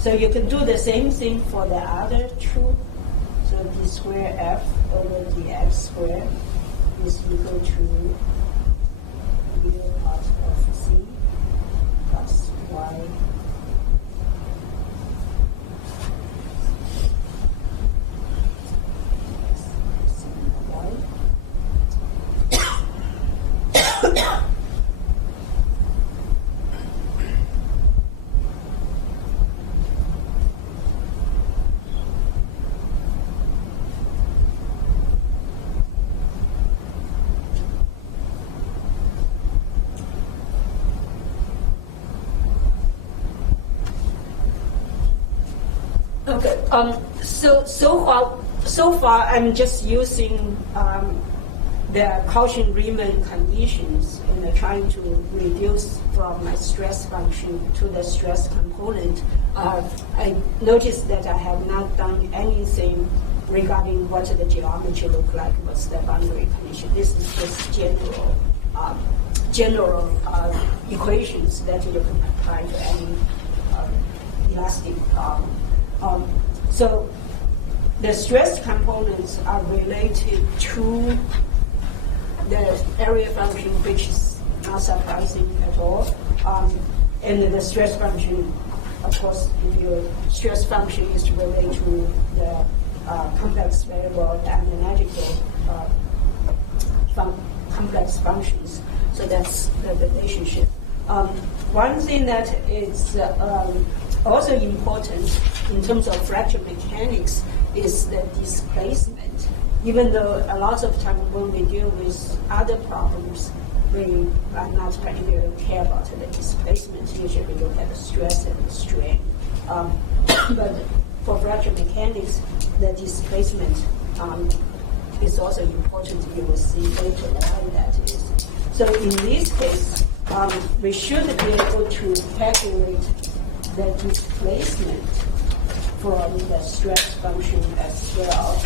So you can do the same thing for the other two. So d square f over dx squared is equal to u part of c plus y Okay. So far, I'm just using the Cauchy-Riemann conditions and trying to reduce from my stress function to the stress component. I noticed that I have not done anything regarding what the geometry look like, what's the boundary condition. This is just general equations that you can apply to any elastic problem. So the stress components are related to the area function, which is not surprising at all. And the stress function, of course, if your stress function is related to the complex variable, the analytical complex functions. So that's the relationship. One thing that is also important in terms of fracture mechanics is the displacement. Even though a lot of time when we deal with other problems, we are not particularly care about the displacement. Usually we look at the stress and the strain. But for fracture mechanics, the displacement is also important. You will see later why that is. So in this case, we should be able to calculate the displacement from the stress function as well,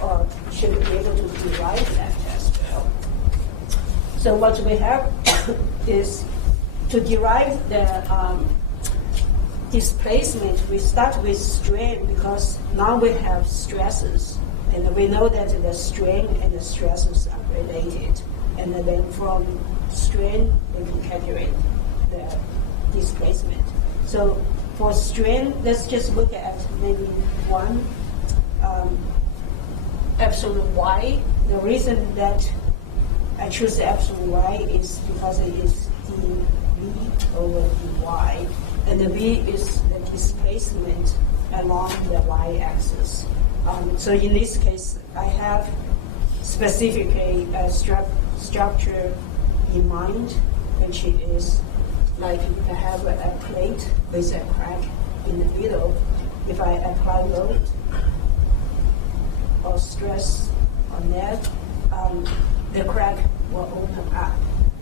or should be able to derive that as well. So what we have is to derive the displacement, we start with strain because now we have stresses, and we know that the strain and the stresses are related. And then from strain, we can calculate the displacement. So for strain, let's just look at maybe one epsilon y. The reason that I choose the epsilon y is because it is dv over dy, and the v is the displacement along the y-axis. So in this case, I have specifically a structure in mind, which is like if I have a plate with a crack in the middle, if I apply load or stress on that, the crack will open up,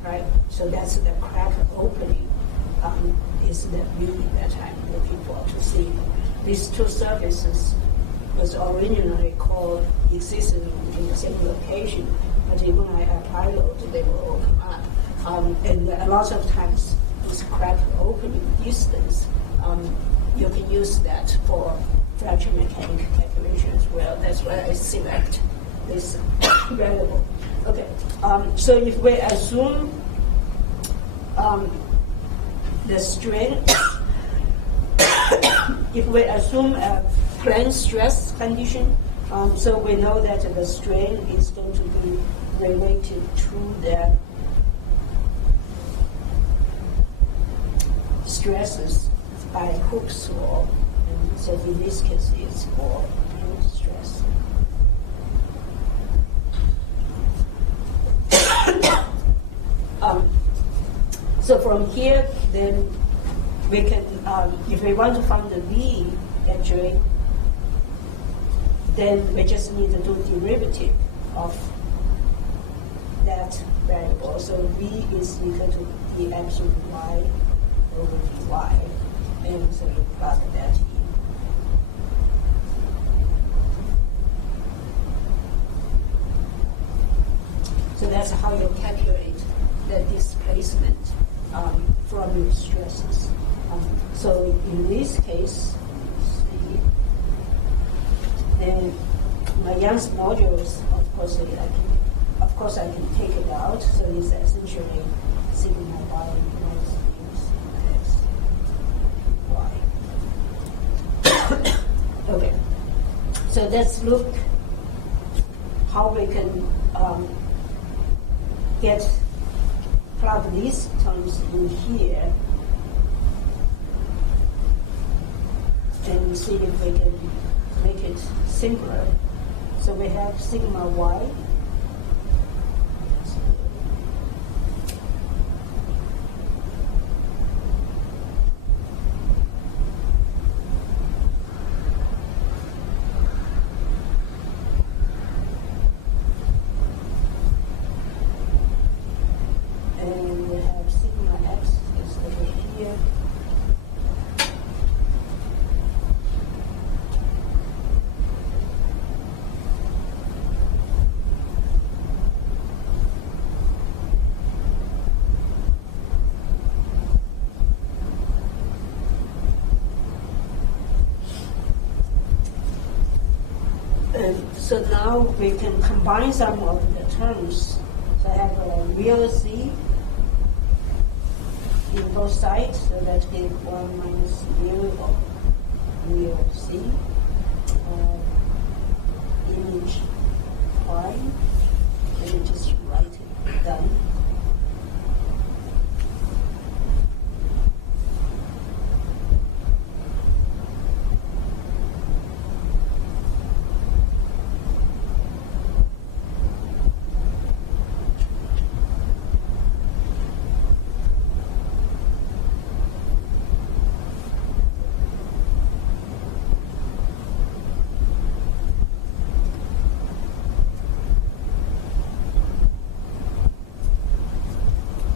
right? So that's the crack opening is the view that I'm looking for to see. These two surfaces was originally called existing in the same location, but when I apply load, they will open up. And a lot of times, this crack opening distance, you can use that for fracture mechanics calculation as well. That's why I select this variable. Okay, so if we assume the strain, if we assume a plane stress condition, so we know that the strain is going to be related to the stresses by Hooke's law. And so in this case, it's for plane stress. So from here, then we can, if we want to find the V, actually, then we just need to do derivative of that variable. So V is equal to d epsilon y over dy, and so you plug that in. So that's how you calculate the displacement from your stresses. So in this case, then my Young's modules, of course I can take it out. So it's essentially sigma y minus x y. Okay. So let's look how we can plug these terms in here and see if we can make it simpler. So we have sigma y. And we have sigma x is over here. So now we can combine some of the terms. So I have a real z in both sides, so that gives 1 minus mu of real z. Image prime, let me just write it down.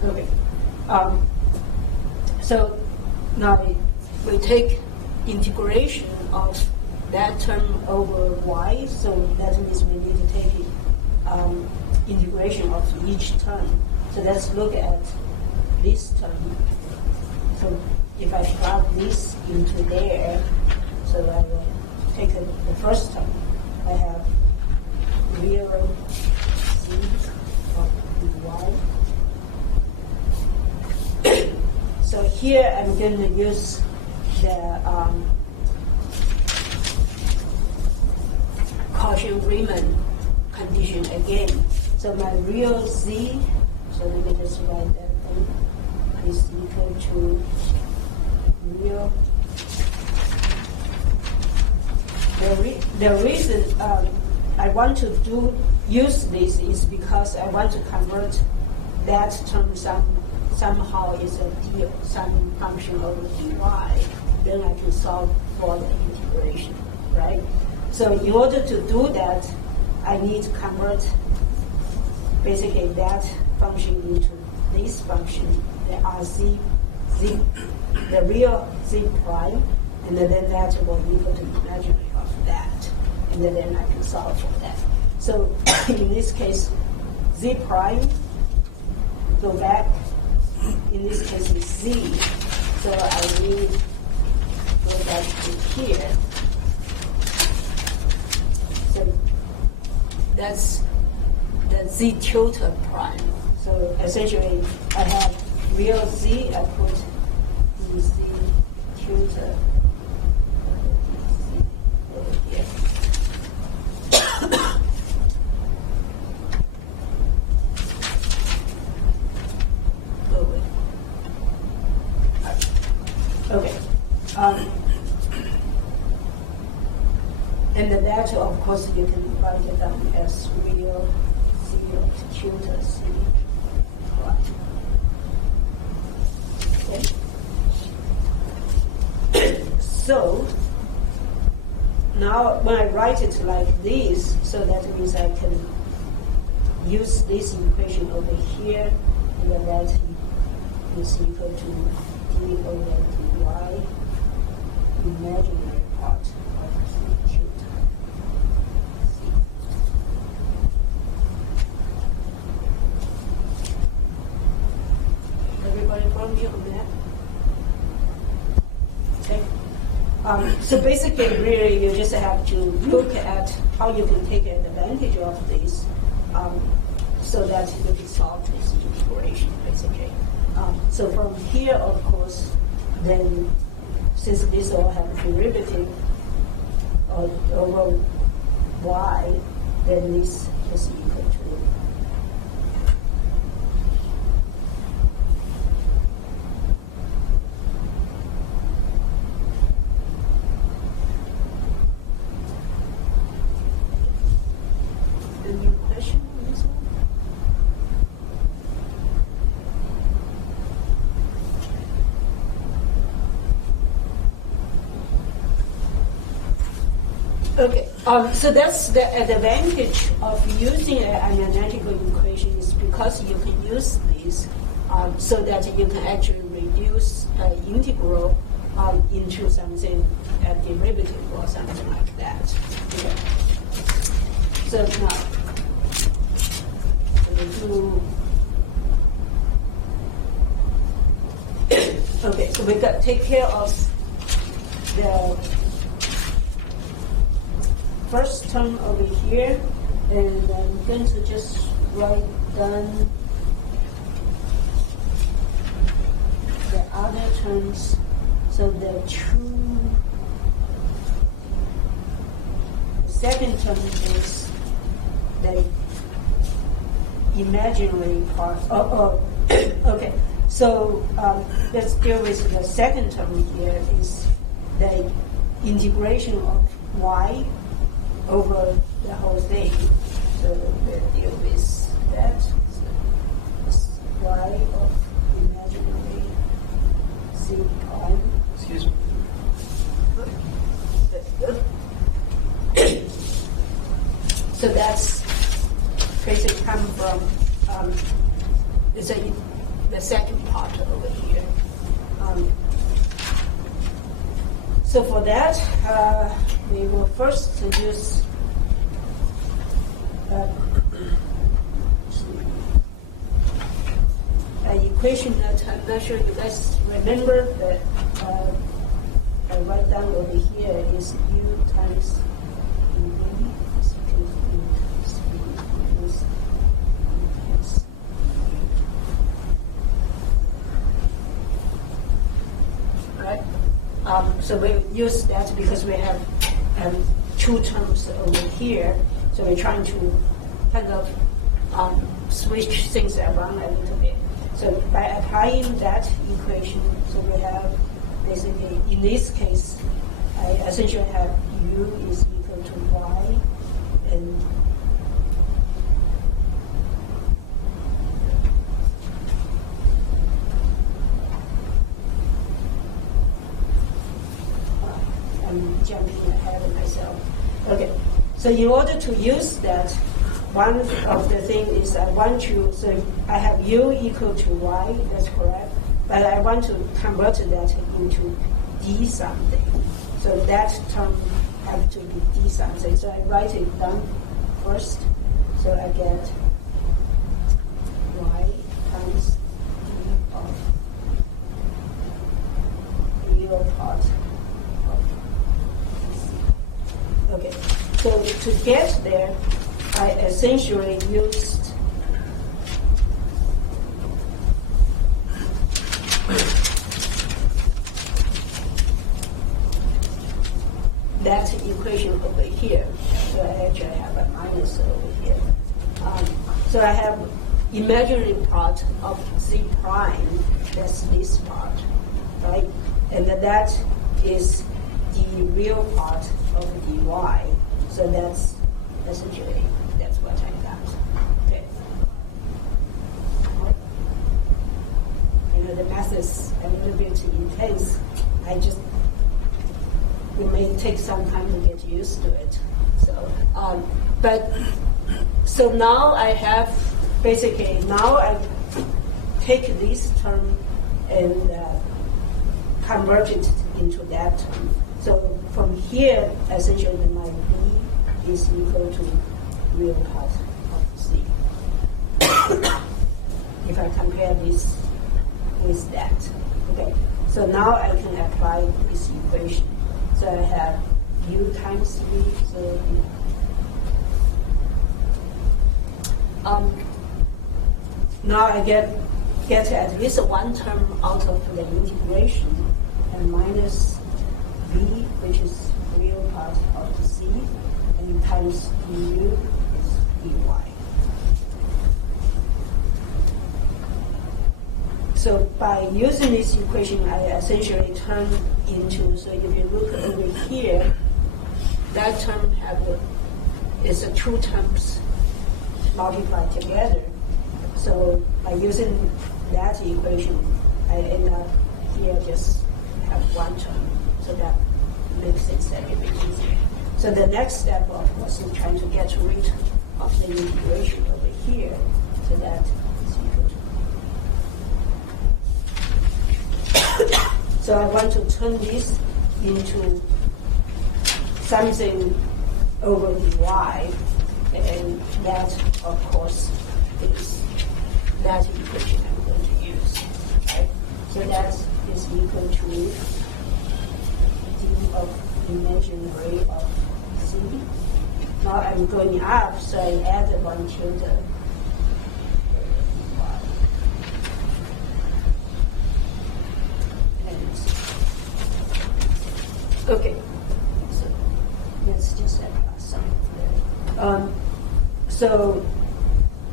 Okay. So now we take integration of that term over y. So that means we need to take integration of each term. So let's look at this term. So if I plug this into there, so I will take the first term. I have real z of y. So here I'm going to use the Cauchy-Riemann condition again. So my real z, so let me just write that thing, is equal to real. The reason I want to use this is because I want to convert that term somehow is some function over dy, then I can solve for the integration, right? So in order to do that, I need to convert basically that function into this function, the RZ, the real z prime, and then that will equal to imaginary of that, and then I can solve for that. So in this case, z prime, go back. In this case, it's z, so I will go back to here. So that's the z tilde prime. So essentially, I have real z, I put the z tilde over here. Okay. And that, of course, you can write it down as real z tilde z prime. Okay. So now when I write it like this, so that means I can use this equation over here, and then that is equal to d over dy, imaginary part of z tilde. Everybody follow me on that? So basically, really, you just have to look at how you can take advantage of this so that you can solve this integration, basically. So from here, of course, then since these all have derivative over y, then this is equal to any question on this one? Okay, so that's the advantage of using an analytical equation is because you can use this so that you can actually reduce integral into something a derivative or something like that. Okay. So now, okay, so we got take care of the first term over here, and I'm going to just write down the other terms. So the second term is the imaginary part. Okay. So let's deal with the second term here is the integration of y over the whole thing. So we'll deal with that. So it's y of imaginary c prime. Excuse me. That's good. So that's basically come from the second part over here. So for that, we will first use an equation that I'm not sure you guys remember, but I write down over here is u times v is equal to u times v plus u times v. Right? So we use that because we have two terms over here. So we're trying to kind of switch things around a little bit. So by applying that equation, so we have basically, in this case, I essentially have u is equal to y, and I'm jumping ahead of myself. Okay, so in order to use that, one of the things is I want to, so I have u equal to y, that's correct, but I want to convert that into d something. So that term has to be d something. So I write it down first. So I get y times d of real part of c. Okay, so to get there, I essentially used that equation over here. So I actually have a minus over here. So I have imaginary part of c prime, that's this part, right? And that is the real part of dy. So that's essentially, that's what I got. Okay. I know the math is a little bit intense. It may take some time to get used to it. So now I have, basically, now I take this term and convert it into that term. So from here, essentially, my v is equal to real part of c. If I compare this with that. Okay. So now I can apply this equation. So So I have u times v. So now I get at least one term out of the integration, and minus v, which is real part of the c, and times du is dy. So by using this equation, I essentially turn into, so if you look over here, that term is two terms multiplied together. So by using that equation, I end up here just have one term. So that makes it a little bit easier. So the next step, of course, is trying to get rid of the integration over here. So that is equal to. So I want to turn this into something over dy, and that, of course, is that equation I'm going to use. Right? So that is equal to d of imaginary of c. Now I'm going up, so I add one to the okay, so let's just add some. So,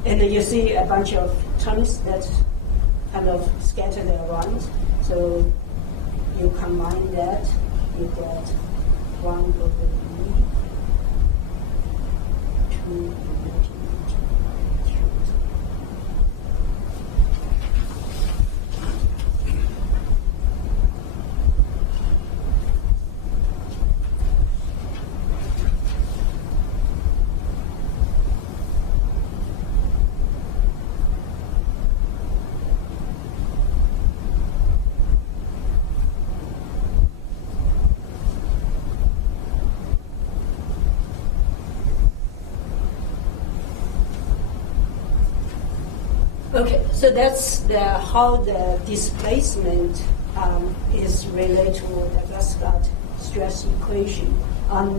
and then you see a bunch of terms that kind of scattered around. So you combine that, you get 1 over e, 2 Okay, so that's how the displacement is related to the Glasgow stress equation.